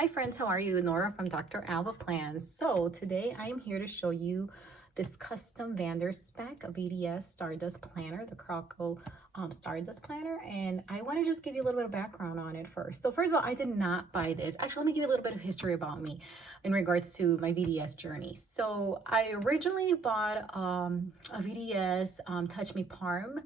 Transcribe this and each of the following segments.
Hi friends, how are you? Nora from Dr. Alba Plans. So today I am here to show you this custom Vander Spek VDS Stardust planner, the Croco Stardust planner, and I want to just give you a little bit of background on it first. So first of all, I did not buy this. Actually, let me give you a little bit of history about me in regards to my VDS journey. So I originally bought a VDS Touch Me Parm,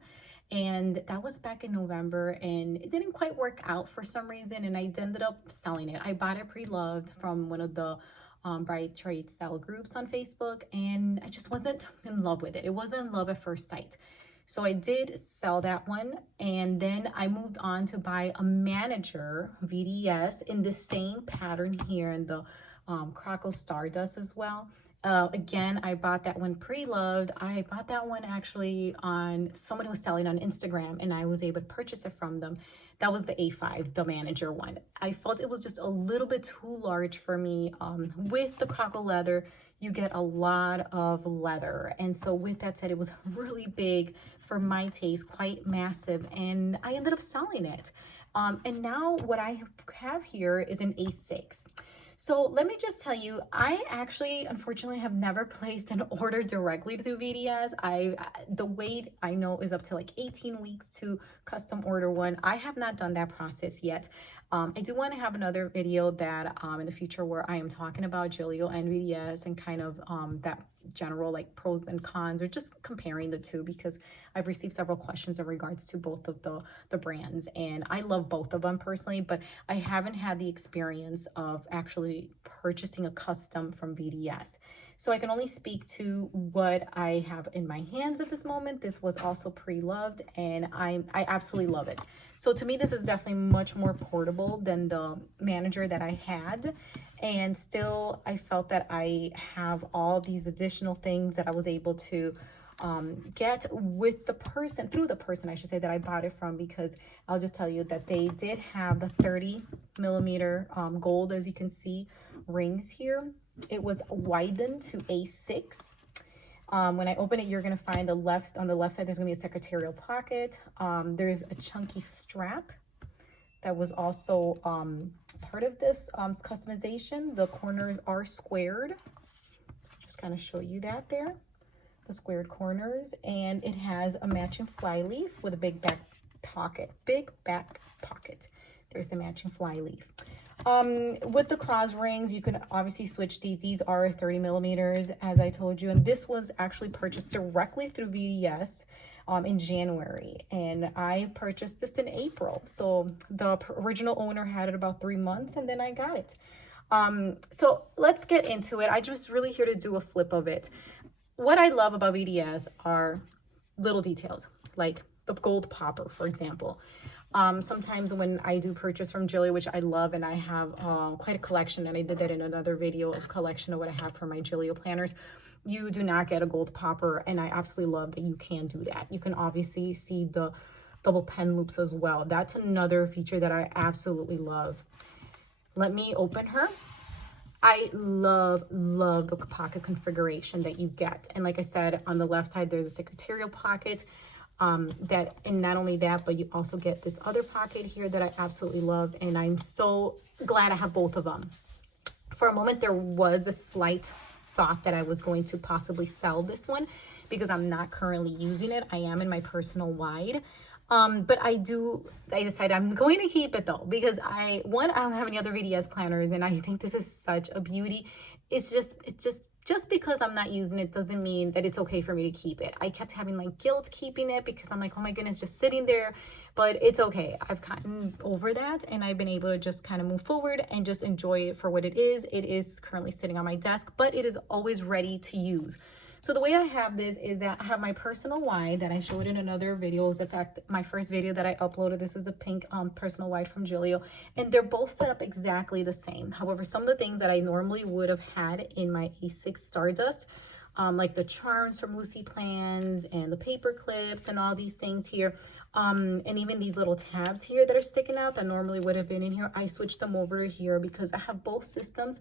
and that was back in November, and it didn't quite work out for some reason, and I ended up selling it. I bought it pre-loved from one of the bright trade style groups on Facebook, and I just wasn't in love with it. It wasn't love at first sight. So I did sell that one, and then I moved on to buy a manager VDS in the same pattern here in the Croco Stardust as well. Again, I bought that one pre-loved. I bought that one actually on someone who was selling on Instagram, and I was able to purchase it from them. That was the A5, the manager one. I felt it was just a little bit too large for me. With the Croco leather, you get a lot of leather. And so with that said, it was really big for my taste, quite massive, and I ended up selling it. And now what I have here is an A6. So let me just tell you, I actually, unfortunately, have never placed an order directly through VDS. The wait I know is up to like 18 weeks to custom order one. I have not done that process yet. I do want to have another video that in the future where I am talking about Giglio and VDS and kind of that general like pros and cons, or just comparing the two, because I've received several questions in regards to both of the brands, and I love both of them personally, but I haven't had the experience of actually purchasing a custom from VDS. So I can only speak to what I have in my hands at this moment. This was also pre-loved, and I absolutely love it. So to me, this is definitely much more portable than the manager that I had. And still, I felt that I have all these additional things that I was able to get with the person, through the person, I should say, that I bought it from, because I'll just tell you that they did have the 30mm gold, as you can see, rings here. It was widened to A6. When I open it, you're going to find on the left side, there's going to be a secretarial pocket. There's a chunky strap that was also part of this customization. The corners are squared. Just kind of show you that there, the squared corners, and it has a matching fly leaf with a big back pocket. There's the matching fly leaf. With the cross rings, you can obviously switch these. These are 30mm, as I told you, and this was actually purchased directly through VDS in January, and I purchased this in April. So the original owner had it about 3 months, and then I got it. So let's get into it. I just really here to do a flip of it. What I love about VDS are little details, like the gold popper, for example. Sometimes when I do purchase from Giglio, which I love, and I have quite a collection, and I did that in another video of collection of what I have for my Giglio planners, you do not get a gold popper, and I absolutely love that you can do that. You can obviously see the double pen loops as well. That's another feature that I absolutely love. Let me open her. I love the pocket configuration that you get. And like I said, on the left side, there's a secretarial pocket. And not only that, but you also get this other pocket here that I absolutely love, and I'm so glad I have both of them. For a moment, there was a slight thought that I was going to possibly sell this one because I'm not currently using it. I am in my personal wide. But I decided I'm going to keep it though, because I don't have any other VDS planners, and I think this is such a beauty. It's just because I'm not using it doesn't mean that it's okay for me to keep it. I kept having like guilt keeping it because I'm like, oh my goodness, just sitting there, but it's okay. I've gotten over that, and I've been able to just kind of move forward and just enjoy it for what it is. It is currently sitting on my desk, but it is always ready to use. So the way I have this is that I have my personal wide that I showed in another videos. In fact, my first video that I uploaded, this is a pink personal wide from Giglio, and they're both set up exactly the same. However, some of the things that I normally would have had in my A6 Stardust, like the charms from Lucy Plans and the paper clips and all these things here, and even these little tabs here that are sticking out that normally would have been in here, I switched them over to here because I have both systems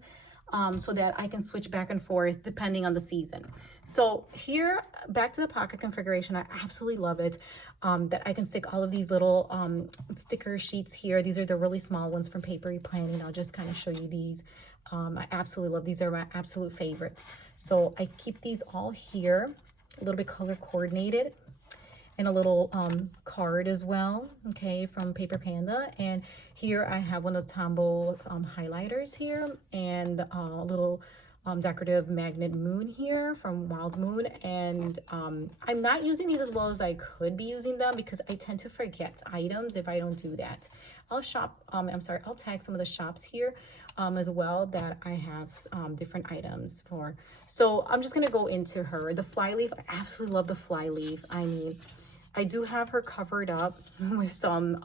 so that I can switch back and forth depending on the season. So here, back to the pocket configuration, I absolutely love it, that I can stick all of these little sticker sheets here. These are the really small ones from Papery Planning. I'll just kind of show you these. I absolutely love these. Are my absolute favorites. So I keep these all here, a little bit color coordinated, and a little card as well, okay, from Paper Panda. And here I have one of the Tombow highlighters here, and a little decorative magnet moon here from Wild Moon. And I'm not using these as well as I could be using them because I tend to forget items if I don't do that. I'll tag some of the shops here as well that I have different items for. So I'm just gonna go into her. The flyleaf, I absolutely love the flyleaf. I mean, I do have her covered up with some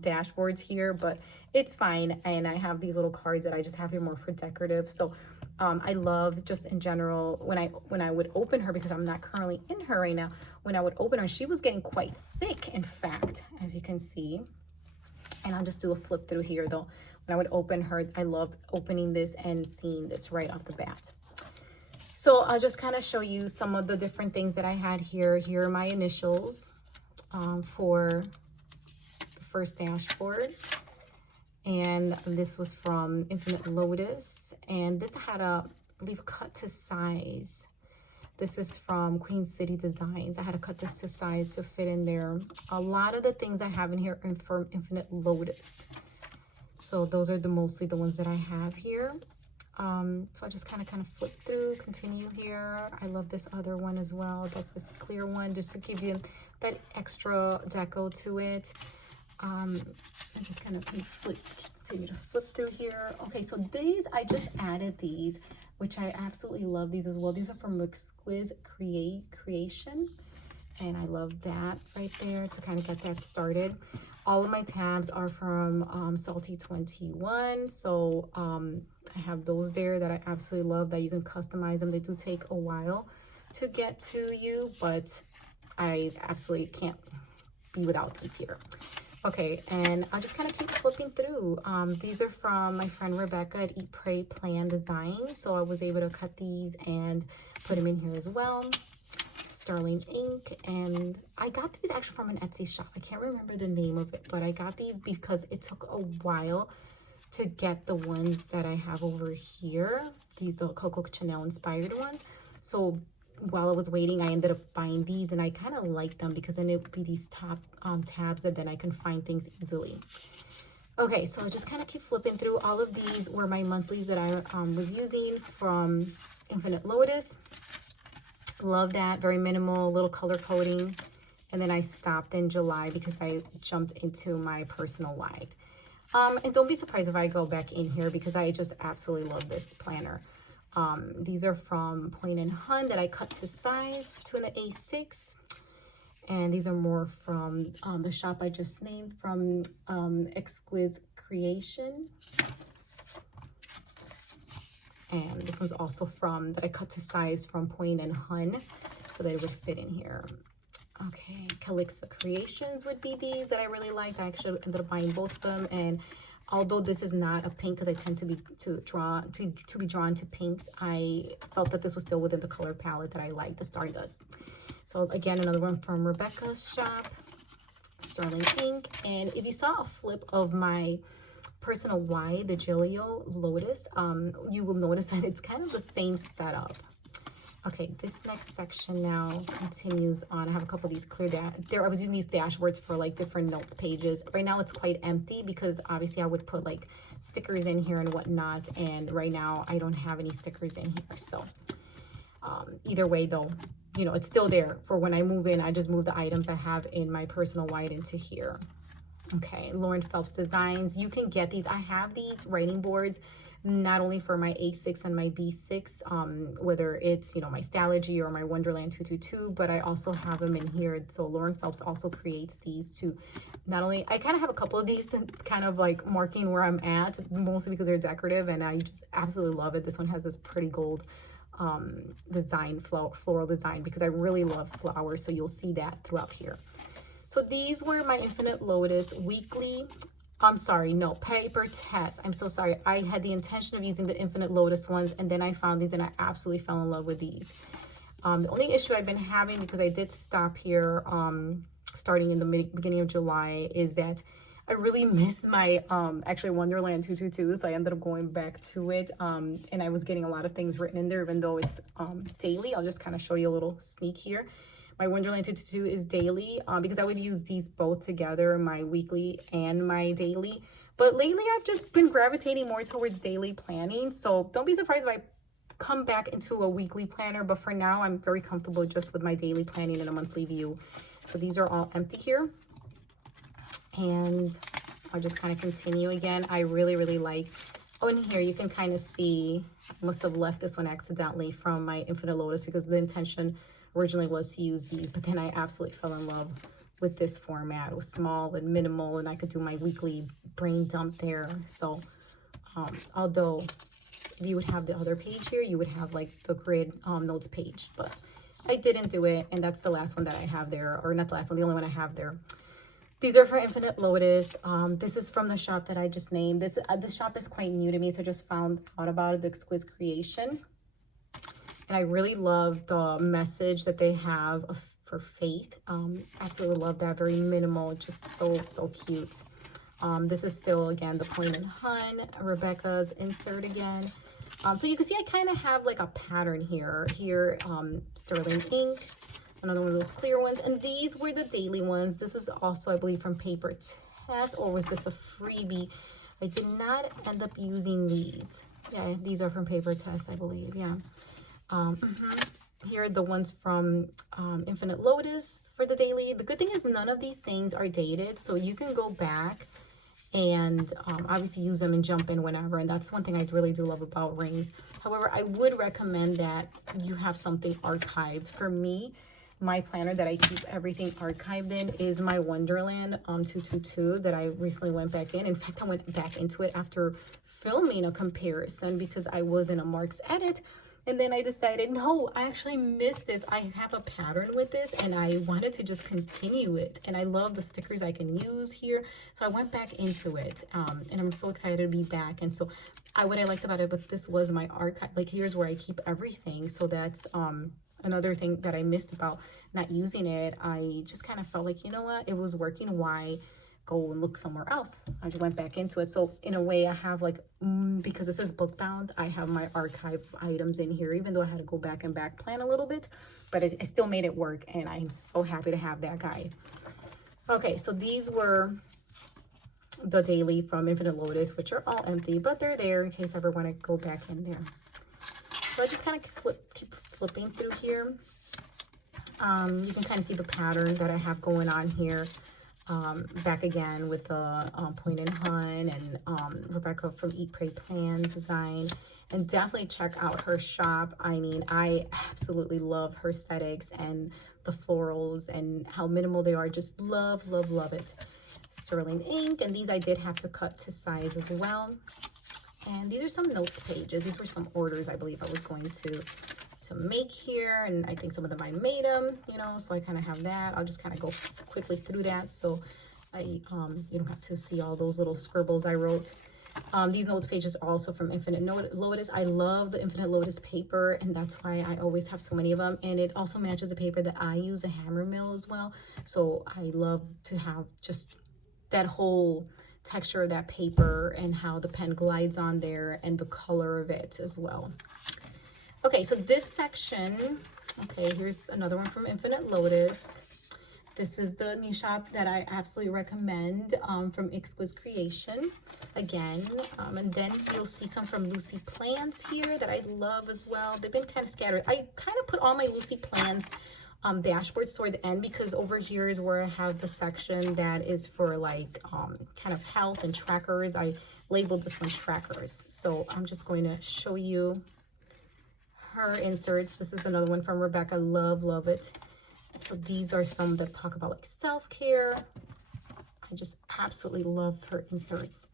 dashboards here, but it's fine. And I have these little cards that I just have here more for decorative. So I loved just in general when I would open her, because I'm not currently in her right now. When I would open her, she was getting quite thick, in fact, as you can see. And I'll just do a flip through here though. When I would open her, I loved opening this and seeing this right off the bat. So I'll just kind of show you some of the different things that I had here. Here are my initials for the first dashboard. And this was from Infinite Lotus. And this had a, I believe, cut to size. This is from Queen City Designs. I had to cut this to size to fit in there. A lot of the things I have in here are from Infinite Lotus. So those are mostly the ones that I have here. So I just kind of flip through, continue here. I love this other one as well. That's this clear one, just to give you that extra deco to it. I just kind of continue to flip through here. Okay, so these, I just added these, which I absolutely love these as well. These are from Exquisite Creation, and I love that right there to kind of get that started. All of my tabs are from Salty 21, so I have those there that I absolutely love, that you can customize them. They do take a while to get to you, but I absolutely can't be without these here. Okay, and I'll just kind of keep flipping through. These are from my friend Rebecca at Eat, Pray, Plan Design. So I was able to cut these and put them in here as well. Sterling ink, and I got these actually from an Etsy shop. I can't remember the name of it, but I got these because it took a while to get the ones that I have over here. These, the Coco Chanel inspired ones. So while I was waiting, I ended up buying these, and I kind of like them because then it would be these top tabs that then I can find things easily. Okay, so I just kind of keep flipping through. All of these were my monthlies that I was using from Infinite Lotus. Love that, very minimal, little color coding. And then I stopped in July because I jumped into my personal wide. And don't be surprised if I go back in here because I just absolutely love this planner. These are from Point and Hun that I cut to size to an A6. And these are more from the shop I just named, from Exquisite Creation. And this was also from, that I cut to size from Point and Hun, so that it would fit in here. Okay, Calixa Creations would be these that I really like. I actually ended up buying both of them. And although this is not a pink, because I tend to be drawn to pinks, I felt that this was still within the color palette that I like, the Stardust. So again, another one from Rebecca's shop, Sterling Ink. And if you saw a flip of my personal wide, the Gillio Lotus, you will notice that it's kind of the same setup. Okay, this next section now continues on. I have a couple of these clear there. I was using these dashboards for like different notes pages. Right now it's quite empty because obviously I would put like stickers in here and whatnot, and right now I don't have any stickers in here. So either way though, you know, it's still there for when I move in. I just move the items I have in my personal wide into here. Okay, Lauren Phelps Designs. You can get these. I have these writing boards not only for my A6 and my B6, whether it's, you know, my Stalogy or my Wonderland 222, but I also have them in here. So Lauren Phelps also creates these too. Not only, I kind of have a couple of these kind of like marking where I'm at, mostly because they're decorative, and I just absolutely love it. This one has this pretty gold design, floral design, because I really love flowers. So you'll see that throughout here. So these were my Infinite Lotus weekly I'm sorry, no, Paper Test. I'm so sorry. I had the intention of using the Infinite Lotus ones, and then I found these and I absolutely fell in love with these. The only issue I've been having, because I did stop here starting in the beginning of July, is that I really missed my actually Wonderland 222, so I ended up going back to it, and I was getting a lot of things written in there, even though it's daily. I'll just kind of show you a little sneak here. My Wonderland 222 is daily because I would use these both together, my weekly and my daily. But lately I've just been gravitating more towards daily planning, so don't be surprised if I come back into a weekly planner, but for now I'm very comfortable just with my daily planning and a monthly view. So these are all empty here, and I'll just kind of continue again. I really like, oh, in here you can kind of see I must have left this one accidentally from my Infinite Lotus, because the intention originally was to use these, but then I absolutely fell in love with this format. It was small and minimal, and I could do my weekly brain dump there. So although you would have the other page here, you would have like the grid notes page, but I didn't do it, and that's the last one that I have there, or not the last one, the only one I have there. These are for Infinite Lotus. This is from the shop that I just named. This shop is quite new to me, so I just found out about it, the Exquisite Creation. And I really love the message that they have for faith. Absolutely love that. Very minimal, just so cute. This is still, again, the Point and Hun, Rebecca's insert again. So you can see I kind of have like a pattern here. Sterling ink, another one of those clear ones. And these were the daily ones. This is also, I believe, from Paper Test, or was this a freebie? I did not end up using these. Yeah, these are from Paper Test, I believe, yeah. Here are the ones from Infinite Lotus for the daily. The good thing is none of these things are dated, so you can go back and obviously use them and jump in whenever, and that's one thing I really do love about rings. However, I would recommend that you have something archived. For me, my planner that I keep everything archived in is my Wonderland 222 that I recently went back in. In fact, I went back into it after filming a comparison because I was in a Mark's edit. And then I decided, no, I actually missed this. I have a pattern with this, and I wanted to just continue it. And I love the stickers I can use here. So I went back into it, and I'm so excited to be back. And so what I liked about it, but this was my archive. Like, here's where I keep everything. So that's another thing that I missed about not using it. I just kind of felt like, you know what, it was working. Why go and look somewhere else? I just went back into it. So in a way, I have like, because this is book bound, I have my archive items in here, even though I had to go back and back plan a little bit, but I still made it work, and I'm so happy to have that guide. Okay, so these were the daily from Infinite Lotus, which are all empty, but they're there in case I ever want to go back in there. So I just kind of keep flipping through here. You can kind of see the pattern that I have going on here. Back again with the Point and Hun and Rebecca from Eat, Pray, Plans design. And definitely check out her shop. I mean, I absolutely love her aesthetics and the florals and how minimal they are. Just love it. Sterling ink, and these I did have to cut to size as well. And these are some notes pages. These were some orders I believe I was going to make here, and I think some of them I made them, you know, so I kind of have that. I'll just kind of go quickly through that, so you don't have to see all those little scribbles I wrote. These notes pages are also from Infinite Lotus. I love the Infinite Lotus paper, and that's why I always have so many of them. And it also matches the paper that I use, a hammer mill as well. So I love to have just that whole texture of that paper and how the pen glides on there and the color of it as well. Okay, so this section, okay, here's another one from Infinite Lotus. This is the new shop that I absolutely recommend, from Exquisite Creation again. And then you'll see some from Lucy Plans here that I love as well. They've been kind of scattered. I kind of put all my Lucy Plans dashboards toward the end, because over here is where I have the section that is for like kind of health and trackers. I labeled this one trackers. So I'm just going to show you her inserts. This is another one from Rebecca. Love it. So these are some that talk about like self-care. I just absolutely love her inserts.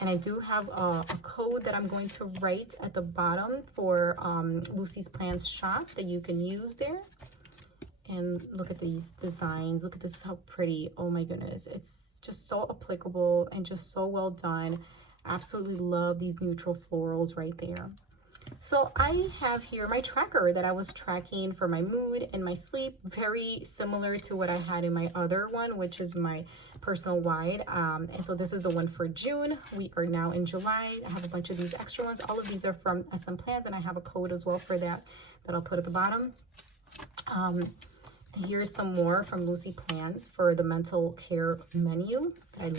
And I do have a code that I'm going to write at the bottom for Lucy's Plans shop that you can use there. And look at these designs. Look at this, how pretty. Oh my goodness. It's just so applicable and just so well done. Absolutely love these neutral florals right there. So I have here my tracker that I was tracking for my mood and my sleep, very similar to what I had in my other one, which is my personal wide. And so this is the one for June. We are now in July. I have a bunch of these extra ones. All of these are from SM Plans, and I have a code as well for that I'll put at the bottom. Here's some more from Lucy Plans for the mental care menu. I